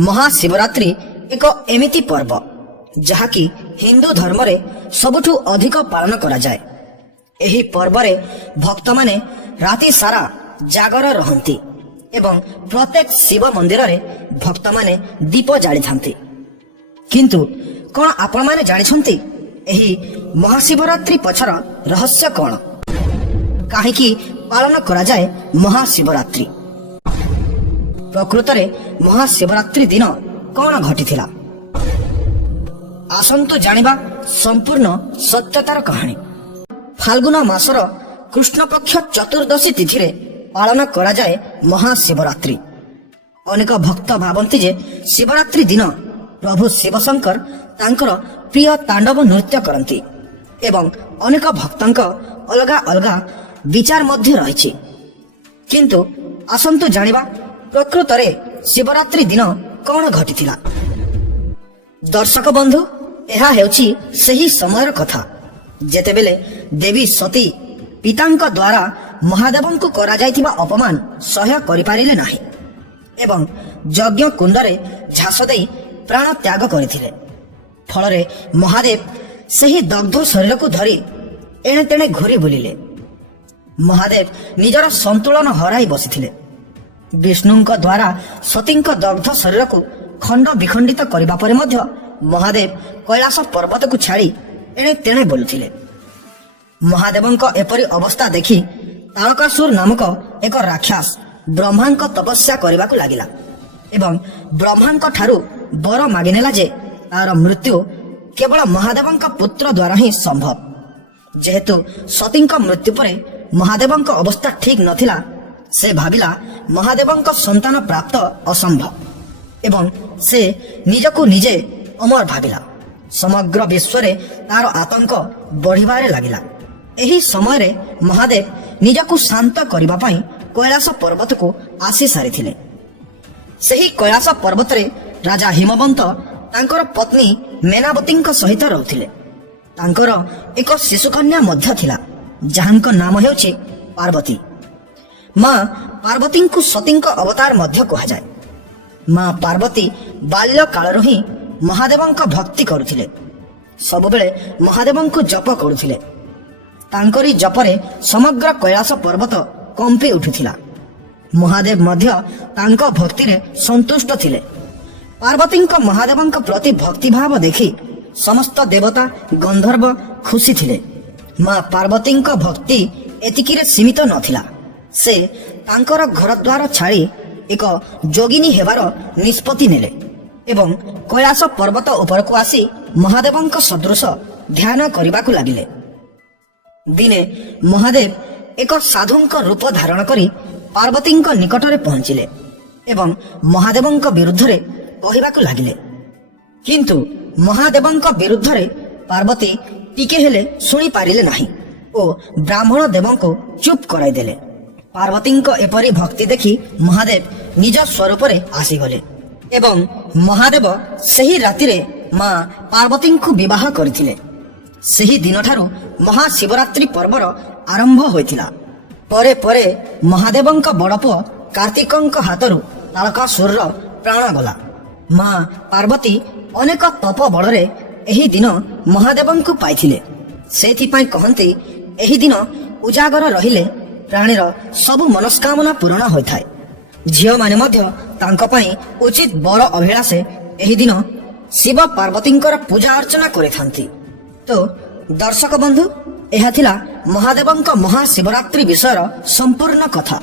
महाशिवरात्रि एक एमिति पर्व जहाँकि हिंदू धर्म रे सबुठु अधिक पालन करा जाए। एही पर्व रे भक्त माने राति सारा जागर रहंती एवं प्रत्येक शिव मंदिर रे भक्त माने दीप जाली थांती। किंतु कौन आपण माने जानि छंती एही महाशिवरात्रि पछर रहस्य कौन, काहेकि पालन करा जाए महाशिवरात्रि? प्रकृत रे महाशिवरात्रि दिन कौन घटिथिला? आसंतु जानिबा संपूर्ण सत्यतार कहानी। फाल्गुन मासर कृष्ण पक्ष चतुर्दशी तिथि रे पालन करा जाए महाशिवरात्रि। अनेक भक्त भावंती जे शिवरात्रि दिन प्रभु शिवशंकर तांकर प्रिय तांडव नृत्य करंती एवं अनेक भक्तंक अलगा अलगा विचार मध्य रहिछि। किंतु आसंतु जानिबा प्रकृत रे शिवरात्रि दिन कौन घटिथिला? दर्शक बंधु, यह हेउछि सही समयर कथा जेतेबेले देवी सती पितांक द्वारा महादेवंकु करा जायथिबा अपमान सह्य करि पारिले नाही एवं यज्ञ कुंडरे झास देई प्राण त्याग करथिले। फलरे महादेव सही दग्ध शरीर को धरी एणे तेणे घुरी बुलिले। महादेव निजर संतुलन हराई बसिथिले। विष्णुंक द्वारा सतींक दग्ध शरीर को खंड विखंडित करबा परे मध्य महादेव कैलाश पर्वत को छाड़ी एणे तेणे बोलुथिले। महादेवंक एपरी अवस्था देखि तारकासुर नामक एक राक्षस ब्रह्मांक तपस्या करबाकू लागिला एवं ब्रह्मांक ठारू बर मागिनेला जे तार मृत्यु केवल महादेवंक पुत्र द्वारा ही संभव। जेहेतु सतींक मृत्यु परे महादेवंक अवस्था ठीक नथिला, से भाविला महादेवंक संतान प्राप्त असंभव एवं से निजकू निजे अमर भाविला। समग्र विश्व रे तार आतंक बढ़िबारे लागिला। एही समय रे महादेव निजकू शांत करिबा पई कैलाश पर्वत को आसी सारिथिले। सेही कैलाश पर्वत रे राजा हिमवंत तांकर पत्नी मेनावतींक सहित रहउथिले। तांकर एक शिशुकन्या मध्य थिला जहांक नाम हेउछि पार्वती। मां पार्वतींकु सतींक अवतार मध्य कहा जाए। मां पार्वती बाल्य कालरु ही महादेवंक भक्ति करुथिले, सबुबेले महादेवंकु जप करुथिले। तांकरी जपरे समग्र कैलाश पर्वत कंपी उठुथिला। महादेव मध्य तांक भक्ति रे संतुष्ट थिले। पार्वतींक महादेवंक प्रति भक्ति भाव देखि समस्त देवता गंधर्व खुशी थिले। मां पार्वतींक भक्ति एतिकी रे सीमित नथिला। से तांकर घर द्वार छाड़ी एक जोगिनी हेबार निष्पत्ति नेले एवं कैलाश पर्वत उपर को आसी महादेवंक सदृश ध्यान करिबाकू लागिले। दिने महादेव एक साधुंक रूप धारण करी पार्वतींक निकटरे पहुंचिले एवं महादेवंक विरुद्ध रे कहिबाकू लागिले। किंतु महादेवंक विरुद्ध रे पार्वती टिके हेले सुनी पारिले नाही ओ ब्राह्मण देवंको चुप कराई देले। पार्वतींक एपरी भक्ति देखि महादेव निज स्वरूप रे आसी गले एवं महादेव सही राति रे मां पार्वतींकु विवाह करथिले। सही दिन ठारू महाशिवरात्रि पर्वर आरंभ होइथिला। परे परे महादेवंक बड़ पुओ कार्तिकंक हाथरू तारकासुर प्राण गला। मां पार्वती अनेक तप बड़रे एही दिन महादेवंकु पाइथिले। सेथि पई कहंती एही दिन उजागर रहिले प्राणीर सबु मनस्कामना पूर्ण होइथाय। झियो माने मध्य तांक पई उचित बर अभिलाषे एही दिन शिव पार्वतींकर पूजा अर्चना करिथांती। तो दर्शक बंधु, एहा थिला महादेवंक महाशिवरात्रि विषयर संपूर्ण कथा।